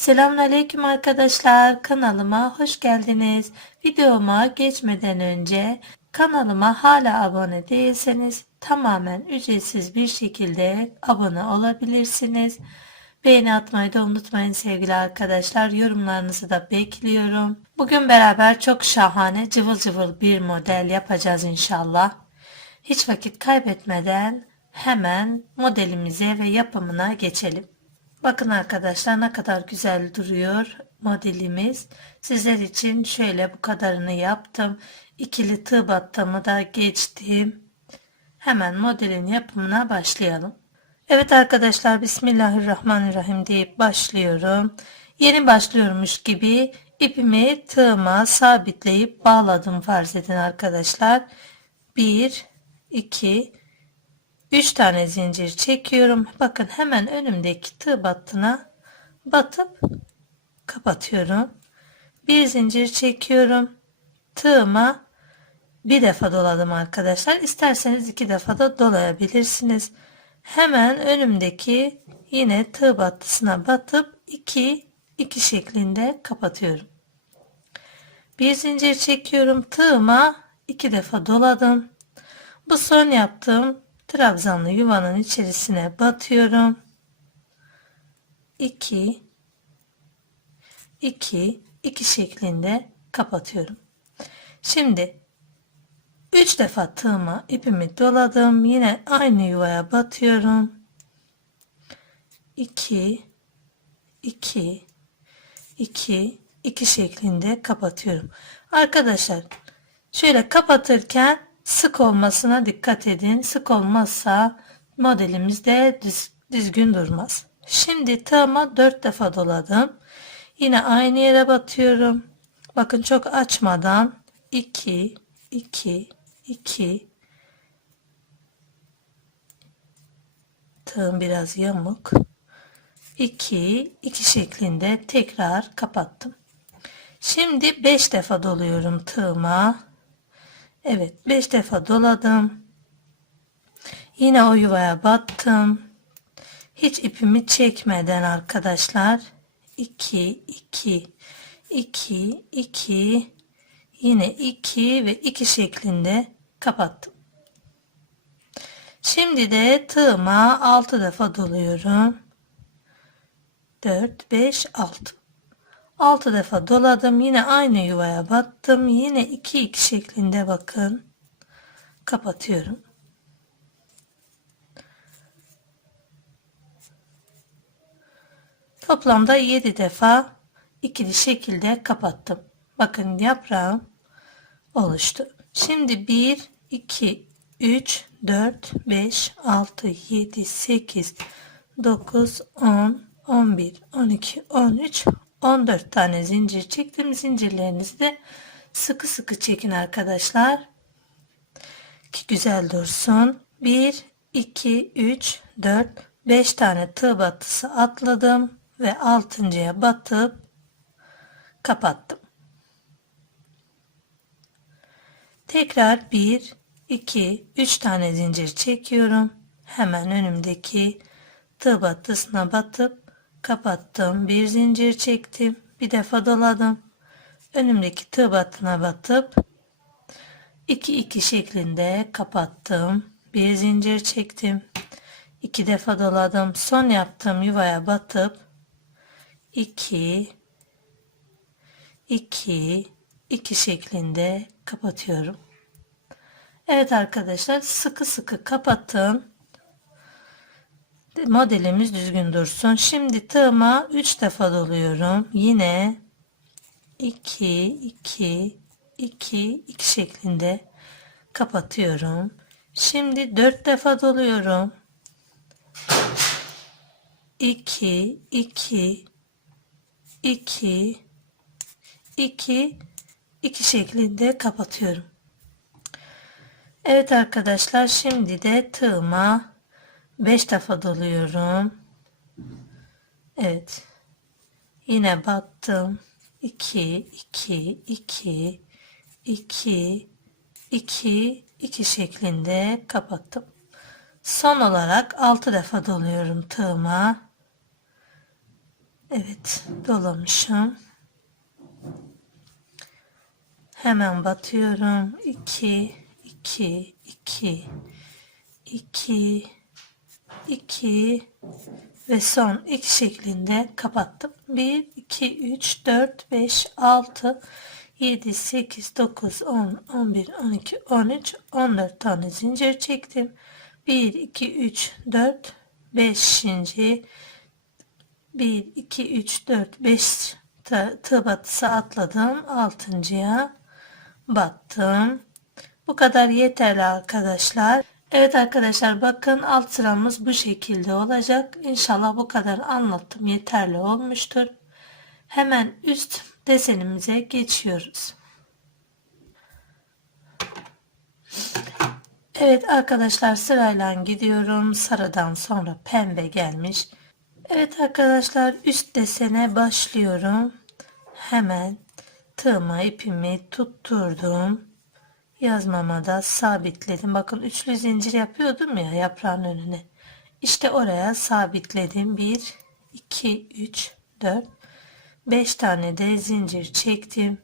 Selamünaleyküm arkadaşlar. Kanalıma hoş geldiniz. Videoma geçmeden önce kanalıma hala abone değilseniz tamamen ücretsiz bir şekilde abone olabilirsiniz. Beğeni atmayı da unutmayın sevgili arkadaşlar. Yorumlarınızı da bekliyorum. Bugün beraber çok şahane cıvıl cıvıl bir model yapacağız inşallah. Hiç vakit kaybetmeden hemen modelimize ve yapımına geçelim. Bakın arkadaşlar ne kadar güzel duruyor modelimiz. Sizler için şöyle bu kadarını yaptım. İkili tığ battımı da geçtim. Hemen modelin yapımına başlayalım. Evet arkadaşlar Bismillahirrahmanirrahim deyip başlıyorum. Yeni başlıyormuş gibi ipimi tığıma sabitleyip bağladım farz edin arkadaşlar. 1 2 3 tane zincir çekiyorum. Bakın hemen önümdeki tığ battına batıp kapatıyorum. Bir zincir çekiyorum. Tığıma bir defa doladım arkadaşlar. İsterseniz iki defa da dolayabilirsiniz. Hemen önümdeki yine tığ battısına batıp 2 2 şeklinde kapatıyorum. Bir zincir çekiyorum. Tığıma iki defa doladım. Bu son yaptığım trabzanlı yuvanın içerisine batıyorum. 2 2 2 şeklinde kapatıyorum. Şimdi 3 defa tığıma ipimi doladım. Yine aynı yuvaya batıyorum. 2 2 2 2 şeklinde kapatıyorum. Arkadaşlar şöyle kapatırken sık olmasına dikkat edin. Sık olmazsa modelimiz de düz, düzgün durmaz. Şimdi tığıma 4 defa doladım. Yine aynı yere batıyorum. Bakın çok açmadan 2 2 2 tığım biraz yamuk 2 2 şeklinde tekrar kapattım. Şimdi 5 defa doluyorum tığıma. Evet 5 defa doladım. Yine o yuvaya battım. Hiç ipimi çekmeden arkadaşlar 2 2 2 2 yine 2 ve 2 şeklinde kapattım. Şimdi de tığıma 6 defa doluyorum. 4 5 6 6 defa doladım. Yine aynı yuvaya battım. Yine 2 2 şeklinde bakın. Kapatıyorum. Toplamda 7 defa ikili şekilde kapattım. Bakın yaprağım oluştu. Şimdi 1 2 3 4 5 6 7 8 9 10 11 12 13 14 tane zincir çektim. Zincirlerinizi de sıkı sıkı çekin arkadaşlar. Ki güzel dursun. 1, 2, 3, 4, 5 tane tığ batısı atladım ve altıncıya batıp kapattım. Tekrar 1, 2, 3 tane zincir çekiyorum. Hemen önümdeki tığ batısına batıp kapattım bir zincir çektim bir defa doladım. Önümdeki tığ battına batıp 2 2 şeklinde kapattım bir zincir çektim iki defa doladım. Son yaptığım yuvaya batıp 2 2 2 şeklinde kapatıyorum. Evet arkadaşlar sıkı sıkı kapattım modelimiz düzgün dursun. Şimdi tığıma 3 defa doluyorum. Yine 2 2 2 2 şeklinde kapatıyorum. Şimdi 4 defa doluyorum. 2 2 2 2 2 şeklinde kapatıyorum. Evet arkadaşlar şimdi de tığıma 5 defa doluyorum. Evet. Yine battım. 2 2 2 2 2 2 şeklinde kapattım. Son olarak 6 defa doluyorum tığıma. Evet dolamışım. Hemen batıyorum. 2 2 2 2 2 ve son iki şeklinde kapattım. 1 2 3 4 5 6 7 8 9 10 11 12 13 14 tane zincir çektim. 1 2 3 4 5 zincir 1 2 3 4 5 tığ batısı atladım. Altıncıya battım. Bu kadar yeterli arkadaşlar. Evet arkadaşlar bakın alt sıramız bu şekilde olacak. İnşallah bu kadar anlattım yeterli olmuştur. Hemen üst desenimize geçiyoruz. Evet arkadaşlar sırayla gidiyorum. Sarıdan sonra pembe gelmiş. Evet arkadaşlar üst desene başlıyorum. Hemen tığıma ipimi tutturdum. Yazmama da sabitledim. Bakın üçlü zincir yapıyordum ya yaprağın önüne. İşte oraya sabitledim. 1, 2, 3, 4, 5 tane de zincir çektim.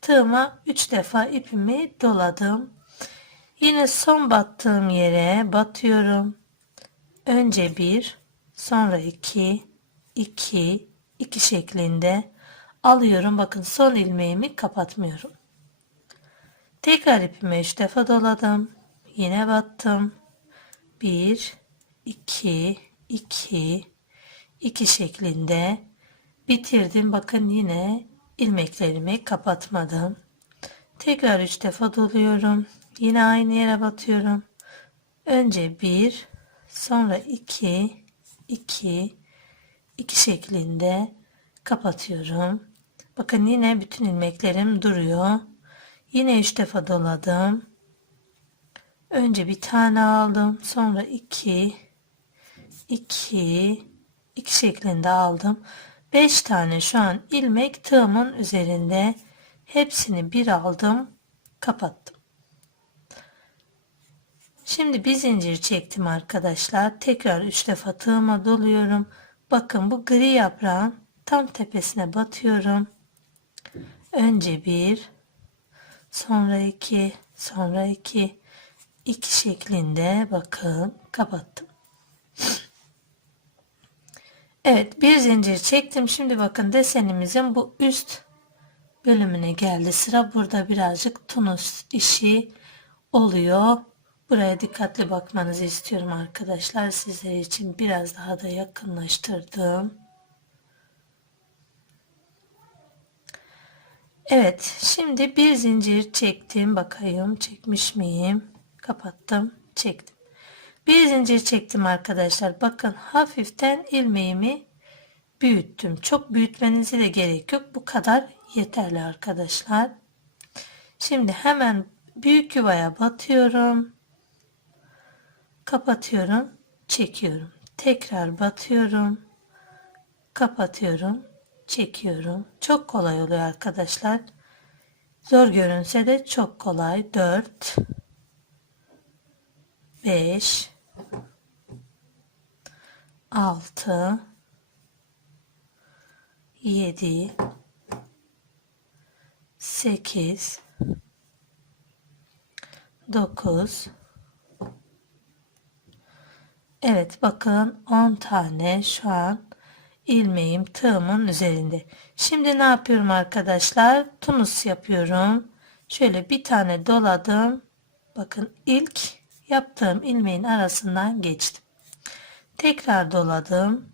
Tığıma 3 defa ipimi doladım. Yine son battığım yere batıyorum. Önce 1, sonra 2, 2, 2 şeklinde alıyorum. Bakın son ilmeğimi kapatmıyorum. Tekrar ipimi 3 defa doladım. Yine battım. 1 2 2 2 şeklinde bitirdim. Bakın yine ilmeklerimi kapatmadım. Tekrar 3 defa doluyorum. Yine aynı yere batıyorum. Önce 1 sonra 2 2 2 şeklinde kapatıyorum. Bakın yine bütün ilmeklerim duruyor. Yine 3 defa doladım. Önce bir tane aldım. Sonra 2 2 2 şeklinde aldım. 5 tane şu an ilmek tığımın üzerinde. Hepsini bir aldım. Kapattım. Şimdi bir zincir çektim arkadaşlar. Tekrar 3 defa tığıma doluyorum. Bakın bu gri yaprağın tam tepesine batıyorum. Önce bir sonra 2 sonra 2 2 şeklinde bakın kapattım. Evet bir zincir çektim. Şimdi bakın desenimizin bu üst bölümüne geldi. Sıra burada birazcık tunus işi oluyor. Buraya dikkatli bakmanızı istiyorum arkadaşlar. Sizler için biraz daha da yakınlaştırdım. Evet, şimdi bir zincir çektim. Bakayım çekmiş miyim? Kapattım, çektim. Bir zincir çektim arkadaşlar. Bakın hafiften ilmeğimi büyüttüm. Çok büyütmenize de gerek yok. Bu kadar yeterli arkadaşlar. Şimdi hemen büyük yuvaya batıyorum. Kapatıyorum, çekiyorum. Tekrar batıyorum. Kapatıyorum, çekiyorum. Çok kolay oluyor arkadaşlar. Zor görünse de çok kolay. 4 5 6 7 8 9 Evet bakın 10 tane şu an ilmeğim tığımın üzerinde. Şimdi ne yapıyorum arkadaşlar? Tunus yapıyorum. Şöyle bir tane doladım. Bakın ilk yaptığım ilmeğin arasından geçtim. Tekrar doladım.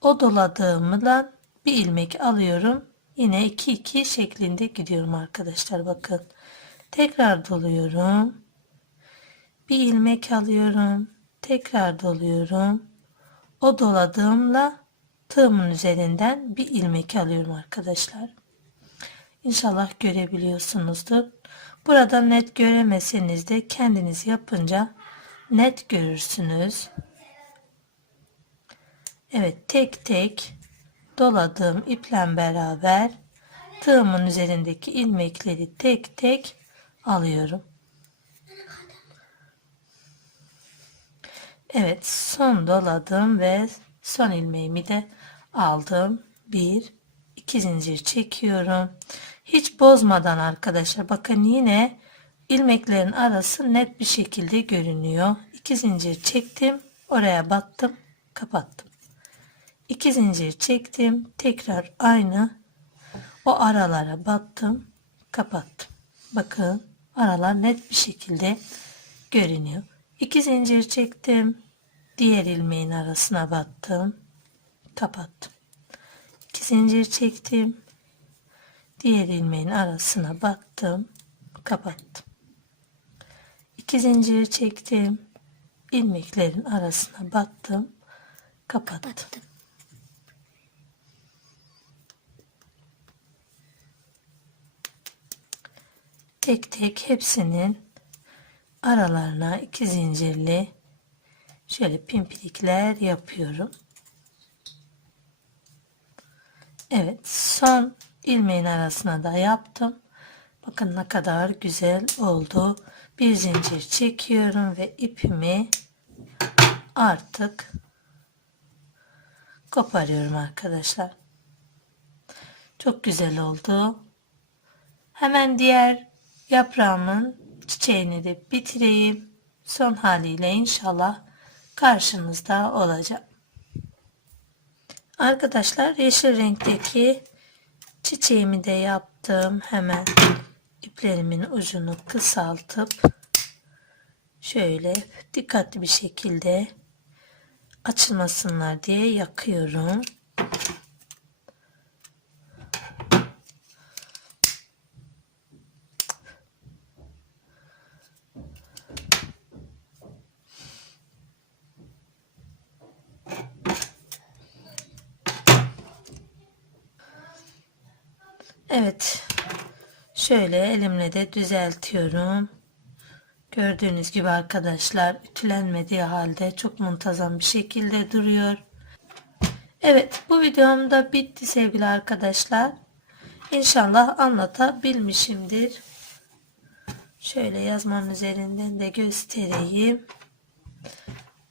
O doladığımdan bir ilmek alıyorum. Yine 2 2 şeklinde gidiyorum arkadaşlar bakın. Tekrar doluyorum. Bir ilmek alıyorum. Tekrar doluyorum. O doladığımla tığımın üzerinden bir ilmek alıyorum arkadaşlar. İnşallah görebiliyorsunuzdur. Burada net göremeseniz de kendiniz yapınca net görürsünüz. Evet tek tek doladığım iple beraber tığımın üzerindeki ilmekleri tek tek alıyorum. Evet son doladım ve son ilmeğimi de aldım. Bir, iki zincir çekiyorum. Hiç bozmadan arkadaşlar bakın yine ilmeklerin arası net bir şekilde görünüyor. İki zincir çektim. Oraya battım. Kapattım. İki zincir çektim. Tekrar aynı o aralara battım. Kapattım. Bakın aralar net bir şekilde görünüyor. İki zincir çektim. Diğer ilmeğin arasına battım. Kapattım. İki zincir çektim. Diğer ilmeğin arasına battım. Kapattım. İki zincir çektim. ilmeklerin arasına battım. Kapattım. Battım. Tek tek hepsinin aralarına iki zincirli şöyle pimpirikler yapıyorum. Evet son ilmeğin arasına da yaptım. Bakın ne kadar güzel oldu. Bir zincir çekiyorum ve ipimi artık koparıyorum arkadaşlar. Çok güzel oldu. Hemen diğer yaprağımın çiçeğini de bitireyim. Son haliyle inşallah karşınızda olacağım. Arkadaşlar yeşil renkteki çiçeğimi de yaptım. Hemen iplerimin ucunu kısaltıp şöyle dikkatli bir şekilde açılmasınlar diye yakıyorum. Evet. Şöyle elimle de düzeltiyorum. Gördüğünüz gibi arkadaşlar ütülenmediği halde çok muntazam bir şekilde duruyor. Evet bu videom da bitti sevgili arkadaşlar. İnşallah anlatabilmişimdir. Şöyle yazmanın üzerinden de göstereyim.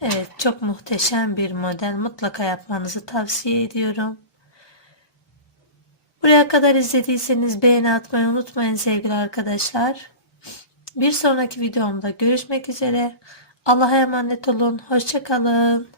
Evet çok muhteşem bir model mutlaka yapmanızı tavsiye ediyorum. Buraya kadar izlediyseniz beğeni atmayı unutmayın sevgili arkadaşlar. Bir sonraki videomda görüşmek üzere. Allah'a emanet olun. Hoşçakalın.